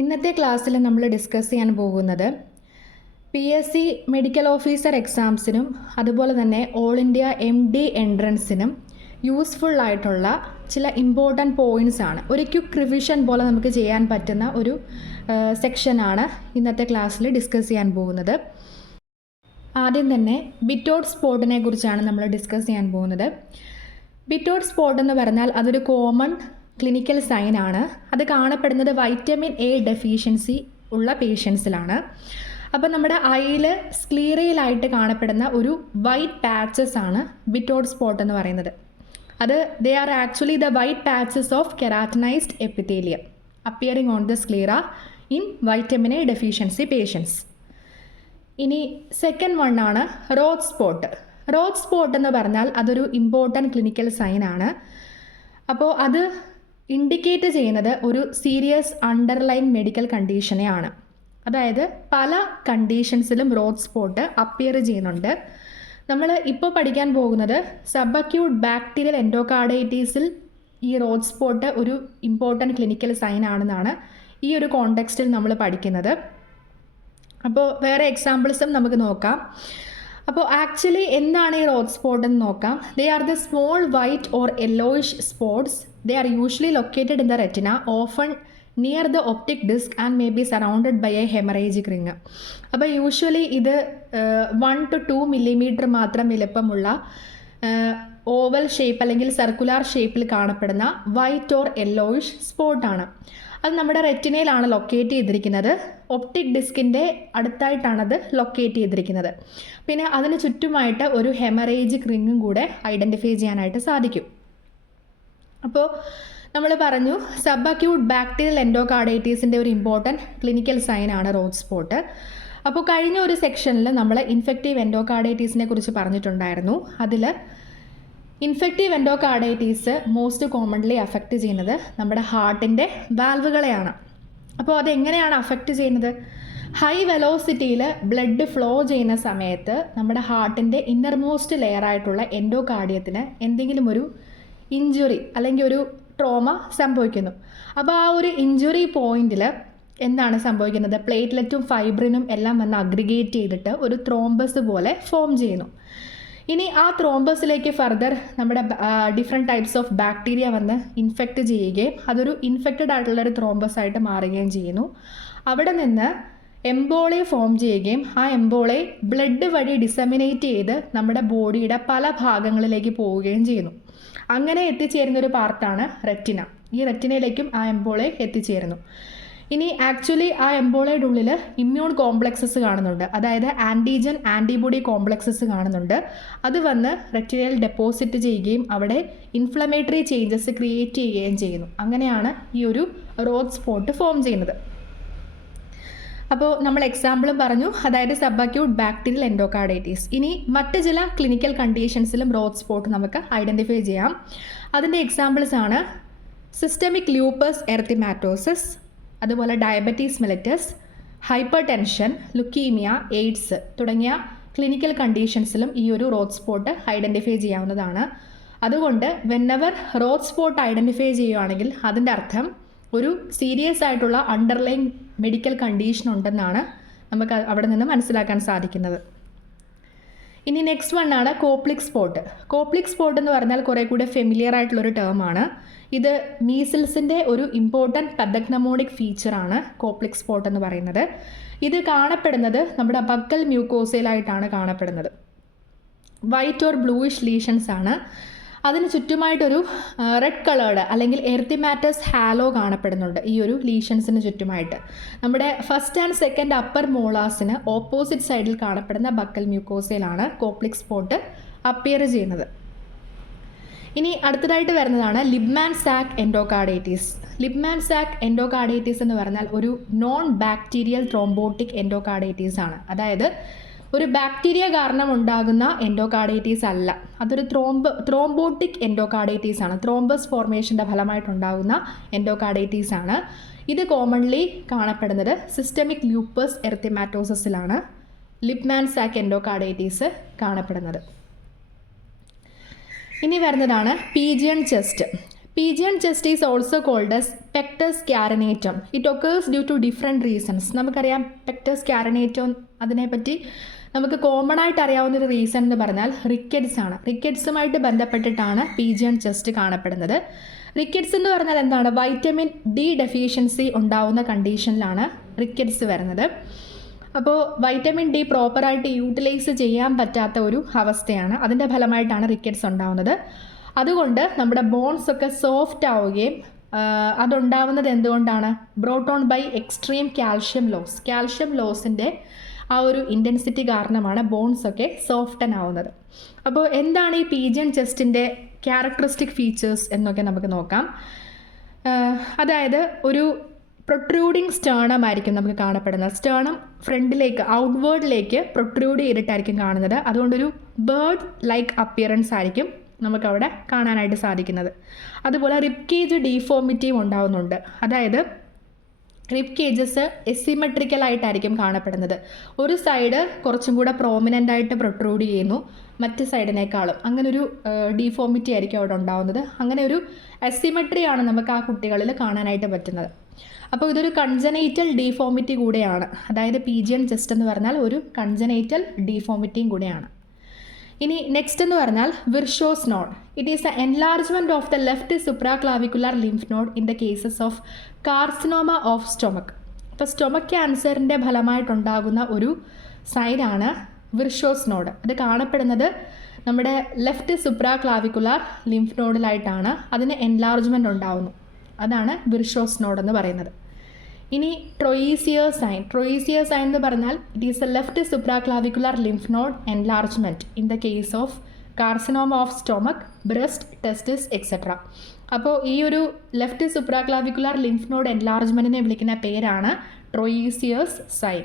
ഇന്നത്തെ ക്ലാസ്സിൽ നമ്മൾ ഡിസ്കസ് ചെയ്യാൻ പോകുന്നത് PSC മെഡിക്കൽ ഓഫീസർ എക്സാംസിനും അതുപോലെ തന്നെ ഓൾ ഇന്ത്യ MD എൻട്രൻസിനും യൂസ്ഫുൾ ആയിട്ടുള്ള ചില ഇമ്പോർട്ടൻറ്റ് പോയിൻറ്റ്സ് ആണ്. ഒരു ക്വിക്ക് റിവിഷൻ പോലെ നമുക്ക് ചെയ്യാൻ പറ്റുന്ന ഒരു സെക്ഷനാണ് ഇന്നത്തെ ക്ലാസ്സിൽ ഡിസ്കസ് ചെയ്യാൻ പോകുന്നത്. ആദ്യം തന്നെ ബിറ്റോട്ട് സ്പോട്ടിനെ കുറിച്ചാണ് നമ്മൾ ഡിസ്കസ് ചെയ്യാൻ പോകുന്നത്. ബിറ്റോട്ട് സ്പോട്ട് എന്ന് പറഞ്ഞാൽ അതൊരു കോമൺ ക്ലിനിക്കൽ സൈൻ ആണ്. അത് കാണപ്പെടുന്നത് വൈറ്റമിൻ A ഡെഫിഷ്യൻസി ഉള്ള പേഷ്യൻസിലാണ്. അപ്പോൾ നമ്മുടെ ഐയിൽ സ്ക്ലീറയിലായിട്ട് കാണപ്പെടുന്ന ഒരു വൈറ്റ് പാച്ചസ് ആണ് ബിറ്റോട്ട് സ്പോട്ട് എന്ന് പറയുന്നത്. അത് they are actually the white patches of keratinised epithelium appearing on the sclera in vitamin A deficiency patients. ഇനി സെക്കൻഡ് വൺ ആണ് റോത്ത് സ്പോട്ട്. റോത്ത് സ്പോട്ട് എന്ന് പറഞ്ഞാൽ അതൊരു ഇമ്പോർട്ടൻറ്റ് ക്ലിനിക്കൽ സൈൻ ആണ്. അപ്പോൾ അത് ഇൻഡിക്കേറ്റ് ചെയ്യുന്നത് ഒരു സീരിയസ് അണ്ടർലൈൻ മെഡിക്കൽ കണ്ടീഷനെയാണ്. അതായത് പല കണ്ടീഷൻസിലും റോത്ത് സ്പോട്ട് അപ്പിയർ ചെയ്യുന്നുണ്ട്. നമ്മൾ ഇപ്പോൾ പഠിക്കാൻ പോകുന്നത് സബ് അക്യൂട്ട് ബാക്ടീരിയൽ എൻഡോകാർഡൈറ്റീസിൽ ഈ റോത്ത് സ്പോട്ട് ഒരു ഇമ്പോർട്ടൻറ്റ് ക്ലിനിക്കൽ സൈൻ ആണെന്നാണ് ഈ ഒരു കോണ്ടെക്സ്റ്റിൽ നമ്മൾ പഠിക്കുന്നത്. അപ്പോൾ വേറെ എക്സാമ്പിൾസും നമുക്ക് നോക്കാം. അപ്പോൾ ആക്ച്വലി എന്താണ് ഈ റോത്ത് സ്പോട്ട് എന്ന് നോക്കാം. They are the small white or yellowish spots. They are usually located in the retina, often near the optic disc and may be surrounded by a haemorrhagic ring. അപ്പോൾ യൂഷ്വലി ഇത് 1 to 2 millimetre മാത്രം വലുപ്പമുള്ള oval shape അല്ലെങ്കിൽ circular ഷേപ്പിൽ കാണപ്പെടുന്ന white or yellowish സ്പോട്ടാണ്. അത് നമ്മുടെ റെറ്റിനയിലാണ് ലൊക്കേറ്റ് ചെയ്തിരിക്കുന്നത്. ഒപ്റ്റിക് ഡിസ്കിൻ്റെ അടുത്തായിട്ടാണത് ലൊക്കേറ്റ് ചെയ്തിരിക്കുന്നത്. പിന്നെ അതിന് ചുറ്റുമായിട്ട് ഒരു ഹെമറേജിക് റിങ്ങും കൂടെ ഐഡൻറ്റിഫൈ ചെയ്യാനായിട്ട് സാധിക്കും. അപ്പോൾ നമ്മൾ പറഞ്ഞു സബ് അക്യൂട്ട് ബാക്ടീരിയൽ എൻഡോകാർഡൈറ്റീസിൻ്റെ ഒരു ഇമ്പോർട്ടൻറ്റ് ക്ലിനിക്കൽ സൈനാണ് റോത്ത് സ്പോട്ട്. അപ്പോൾ കഴിഞ്ഞ ഒരു സെക്ഷനിൽ നമ്മൾ ഇൻഫെക്റ്റീവ് എൻഡോകാർഡൈറ്റീസിനെ കുറിച്ച് പറഞ്ഞിട്ടുണ്ടായിരുന്നു. അതിൽ ഇൻഫെക്റ്റീവ് എൻഡോകാർഡൈറ്റീസ് മോസ്റ്റ് കോമൺലി അഫക്റ്റ് ചെയ്യുന്നത് നമ്മുടെ ഹാർട്ടിൻ്റെ വാൽവുകളെയാണ്. അപ്പോൾ അതെങ്ങനെയാണ് അഫക്റ്റ് ചെയ്യുന്നത്? ഹൈ വെലോസിറ്റിയിൽ ബ്ലഡ് ഫ്ലോ ചെയ്യുന്ന സമയത്ത് നമ്മുടെ ഹാർട്ടിൻ്റെ ഇന്നർമോസ്റ്റ് ലെയറായിട്ടുള്ള എൻഡോകാർഡിയത്തിന് എന്തെങ്കിലും ഒരു ഇഞ്ചുറി അല്ലെങ്കിൽ ഒരു ട്രോമ സംഭവിക്കുന്നു. അപ്പോൾ ആ ഒരു ഇഞ്ചുറി പോയിന്റിൽ എന്താണ് സംഭവിക്കുന്നത്? പ്ലേറ്റ്ലെറ്റും ഫൈബ്രിനും എല്ലാം വന്ന് അഗ്രിഗേറ്റ് ചെയ്തിട്ട് ഒരു ത്രോംബസ് പോലെ ഫോം ചെയ്യുന്നു. ഇനി ആ ത്രോംബസിലേക്ക് ഫർദർ നമ്മുടെ ഡിഫറെൻറ്റ് ടൈപ്സ് ഓഫ് ബാക്ടീരിയ വന്ന് ഇൻഫെക്റ്റ് ചെയ്യുകയും അതൊരു ഇൻഫെക്റ്റഡ് ആയിട്ടുള്ളൊരു ത്രോംബസ് ആയിട്ട് മാറുകയും ചെയ്യുന്നു. അവിടെ നിന്ന് എംബോളെ ഫോം ചെയ്യുകയും ആ എംബോളെ ബ്ലഡ് വഴി ഡിസമിനേറ്റ് ചെയ്ത് നമ്മുടെ ബോഡിയുടെ പല ഭാഗങ്ങളിലേക്ക് പോവുകയും ചെയ്യുന്നു. അങ്ങനെ എത്തിച്ചേരുന്ന ഒരു പാർട്ടാണ് റെറ്റിന. ഈ റെറ്റിനയിലേക്കും ആ എംബോളെ എത്തിച്ചേരുന്നു. ഇനി ആക്ച്വലി ആ എംബോളയുടെ ഉള്ളിൽ ഇമ്മ്യൂൺ കോംപ്ലക്സസ് കാണുന്നുണ്ട്. അതായത് ആൻറ്റിജൻ ആൻറ്റിബോഡി കോംപ്ലക്സസ് കാണുന്നുണ്ട്. അത് വന്ന് റെറ്റിനയിൽ ഡെപ്പോസിറ്റ് ചെയ്യുകയും അവിടെ ഇൻഫ്ലമേറ്ററി ചേഞ്ചസ് ക്രിയേറ്റ് ചെയ്യുകയും ചെയ്യുന്നു. അങ്ങനെയാണ് ഈ ഒരു റോത്ത് സ്പോട്ട് ഫോം ചെയ്യുന്നത്. അപ്പോൾ നമ്മൾ എക്സാമ്പിളും പറഞ്ഞു, അതായത് സബ് അക്യൂട്ട് ബാക്ടീരിയൽ എൻഡോകാർഡൈറ്റീസ്. ഇനി മറ്റ് ചില ക്ലിനിക്കൽ കണ്ടീഷൻസിലും റോത്ത് സ്പോട്ട് നമുക്ക് ഐഡൻറ്റിഫൈ ചെയ്യാം. അതിൻ്റെ എക്സാമ്പിൾസ് ആണ് സിസ്റ്റമിക് ലൂപ്പസ് എർത്തിമാറ്റോസിസ്, അതുപോലെ diabetes mellitus, hyper tension, leukaemia, AIDS തുടങ്ങിയ ക്ലിനിക്കൽ കണ്ടീഷൻസിലും ഈ ഒരു റോത്ത് സ്പോട്ട് ഐഡൻറ്റിഫൈ ചെയ്യാവുന്നതാണ്. അതുകൊണ്ട് വെന്നെവർ റോത്ത് സ്പോട്ട് ഐഡൻറ്റിഫൈ ചെയ്യുകയാണെങ്കിൽ അതിൻ്റെ അർത്ഥം ഒരു സീരിയസ് ആയിട്ടുള്ള അണ്ടർലൈൻ മെഡിക്കൽ കണ്ടീഷൻ ഉണ്ടെന്നാണ് നമുക്ക് അവിടെ നിന്ന് മനസ്സിലാക്കാൻ സാധിക്കുന്നത്. ഇനി നെക്സ്റ്റ് വൺ ആണ് കോപ്ലിക് സ്പോട്ട്. കോപ്ലിക് സ്പോട്ട് എന്ന് പറഞ്ഞാൽ കുറേ കൂടെ ഫെമിലിയർ ആയിട്ടുള്ളൊരു ടേമാണ്. ഇത് മീസിൽസിൻ്റെ ഒരു ഇമ്പോർട്ടൻറ്റ് പതഗ്നമോണിക് ഫീച്ചറാണ് കോപ്ലിക് സ്പോട്ട് എന്ന് പറയുന്നത്. ഇത് കാണപ്പെടുന്നത് നമ്മുടെ ബക്കൽ മ്യൂക്കോസയിലായിട്ടാണ് കാണപ്പെടുന്നത്. വൈറ്റ് ഓർ ബ്ലൂയിഷ് ലീഷൻസ് ആണ്. അതിന് ചുറ്റുമായിട്ടൊരു റെഡ് കളേർഡ് അല്ലെങ്കിൽ എർത്തിമാറ്റസ് ഹാലോ കാണപ്പെടുന്നുണ്ട് ഈ ഒരു ലീഷൻസിന് ചുറ്റുമായിട്ട്. നമ്മുടെ ഫസ്റ്റ് ആൻഡ് സെക്കൻഡ് അപ്പർ മോളാസിന് ഓപ്പോസിറ്റ് സൈഡിൽ കാണപ്പെടുന്ന ബക്കൽ മ്യൂക്കോസയിലാണ് കോപ്ലിക് സ്പോട്ട് അപ്പിയർ ചെയ്യുന്നത്. ഇനി അടുത്തതായിട്ട് വരുന്നതാണ് ലിബ്മാൻ സാക്ക് എൻഡോകാർഡൈറ്റീസ്. ലിബ്മാൻ സാക്ക് എൻഡോകാർഡൈറ്റീസ് എന്ന് പറഞ്ഞാൽ ഒരു നോൺ ബാക്ടീരിയൽ ത്രോംബോട്ടിക് എൻഡോകാർഡൈറ്റീസ് ആണ്. അതായത് ഒരു ബാക്ടീരിയ കാരണം ഉണ്ടാകുന്ന എൻഡോകാർഡൈറ്റീസ് അല്ല, അതൊരു ത്രോംബോട്ടിക് എൻഡോകാർഡൈറ്റീസ് ആണ്. ത്രോംബസ് ഫോർമേഷൻ്റെ ഫലമായിട്ടുണ്ടാകുന്ന എൻഡോകാർഡൈറ്റീസ് ആണ്. ഇത് കോമൺലി കാണപ്പെടുന്നത് സിസ്റ്റമിക് ലൂപ്പസ് എർത്തിമാറ്റോസിസിലാണ് ലിബ്മാൻ സാക്ക് എൻഡോകാർഡൈറ്റീസ് കാണപ്പെടുന്നത്. ഇനി വരുന്നതാണ് pigeon chest. PGN chest is also called as pectus carinatum. It occurs due to different reasons. നമുക്കറിയാം പെക്ടസ് കാരനേറ്റം, അതിനെപ്പറ്റി നമുക്ക് കോമൺ ആയിട്ട് അറിയാവുന്ന ഒരു റീസൺ എന്ന് പറഞ്ഞാൽ റിക്കറ്റ്സ് ആണ്. റിക്കറ്റ്സുമായിട്ട് ബന്ധപ്പെട്ടിട്ടാണ് PGN ചെസ്റ്റ് കാണപ്പെടുന്നത്. റിക്കറ്റ്സ് എന്ന് പറഞ്ഞാൽ എന്താണ്? വൈറ്റമിൻ ഡി ഡെഫിഷ്യൻസി ഉണ്ടാവുന്ന കണ്ടീഷനിലാണ് റിക്കറ്റ്സ് വരുന്നത്. അപ്പോൾ വൈറ്റമിൻ ഡി പ്രോപ്പറായിട്ട് യൂട്ടിലൈസ് ചെയ്യാൻ പറ്റാത്ത ഒരു അവസ്ഥയാണ്. അതിൻ്റെ ഫലമായിട്ടാണ് റിക്കറ്റ്സ് ഉണ്ടാവുന്നത്. അതുകൊണ്ട് നമ്മുടെ ബോൺസ് ഒക്കെ സോഫ്റ്റ് ആവുകയും അതുണ്ടാവുന്നത് എന്തുകൊണ്ടാണ്? Brought on by extreme calcium loss. Calcium ലോസിൻ്റെ ആ ഒരു ഇൻറ്റൻസിറ്റി കാരണമാണ് ബോൺസ് ഒക്കെ സോഫ്റ്റൻ ആവുന്നത്. അപ്പോൾ എന്താണ് ഈ PGN ചെസ്റ്റിൻ്റെ ക്യാരക്ടറിസ്റ്റിക് ഫീച്ചേഴ്സ് എന്നൊക്കെ നമുക്ക് നോക്കാം. അതായത് ഒരു പ്രൊട്രൂഡിങ് സ്റ്റേണം ആയിരിക്കും നമുക്ക് കാണപ്പെടുന്നത്. സ്റ്റേണം ഫ്രണ്ടിലേക്ക് ഔട്ട്വേർഡിലേക്ക് പ്രൊട്രൂഡ് ചെയ്തിട്ടായിരിക്കും കാണുന്നത്. അതുകൊണ്ടൊരു ബേർഡ് ലൈക്ക് അപ്പിയറൻസ് ആയിരിക്കും നമുക്കവിടെ കാണാനായിട്ട് സാധിക്കുന്നത്. അതുപോലെ റിബ് കേജ് ഡീഫോമിറ്റിയും ഉണ്ടാവുന്നുണ്ട്. അതായത് റിബ് കേജസ് എസിമെട്രിക്കലായിട്ടായിരിക്കും കാണപ്പെടുന്നത്. ഒരു സൈഡ് കുറച്ചും കൂടെ പ്രോമിനൻ്റ് ആയിട്ട് പ്രൊട്രൂഡ് ചെയ്യുന്നു മറ്റ് സൈഡിനേക്കാളും. അങ്ങനൊരു ഡീഫോമിറ്റി ആയിരിക്കും അവിടെ ഉണ്ടാവുന്നത്. അങ്ങനെ ഒരു എസിമെട്രിയാണ് നമുക്ക് ആ കുട്ടികളിൽ കാണാനായിട്ട് പറ്റുന്നത്. അപ്പോൾ ഇതൊരു കൺജനൈറ്റൽ ഡീഫോമിറ്റി കൂടെയാണ്. അതായത് PGN ചെസ്റ്റ് എന്ന് പറഞ്ഞാൽ ഒരു കൺജനൈറ്റൽ ഡീഫോമിറ്റിയും കൂടെയാണ്. ഇനി നെക്സ്റ്റ് എന്ന് പറഞ്ഞാൽ Virchow's node. It is the enlargement of the left supraclavicular lymph node in the cases of carcinoma of stomach. അപ്പോൾ സ്റ്റൊമക്ക് ക്യാൻസറിൻ്റെ ഫലമായിട്ടുണ്ടാകുന്ന ഒരു സൈനാണ് വിർഷോസ് നോഡ്. അത് കാണപ്പെടുന്നത് നമ്മുടെ ലെഫ്റ്റ് സുപ്രാക്ലാവിക്കുലർ ലിംഫ് നോഡിലായിട്ടാണ്. അതിന് എൻലാർജ്മെൻറ്റ് ഉണ്ടാകുന്നു. അതാണ് വിർഷോസ് നോഡ് എന്ന് പറയുന്നത്. ഇനി ട്രൊയീസിയർ സൈൻ. ട്രൊയീസിയർ സൈൻ എന്ന് പറഞ്ഞാൽ it is a left supraclavicular lymph node enlargement in the case of carcinoma of stomach, breast, testis etcetera. അപ്പോൾ ഈ ഒരു ലെഫ്റ്റ് സുപ്രാക്ലാവിക്കുലർ ലിംഫ് നോഡ് എൻലാർജ്മെൻറ്റിനെ വിളിക്കുന്ന പേരാണ് ട്രൊയീസിയസ് സൈൻ.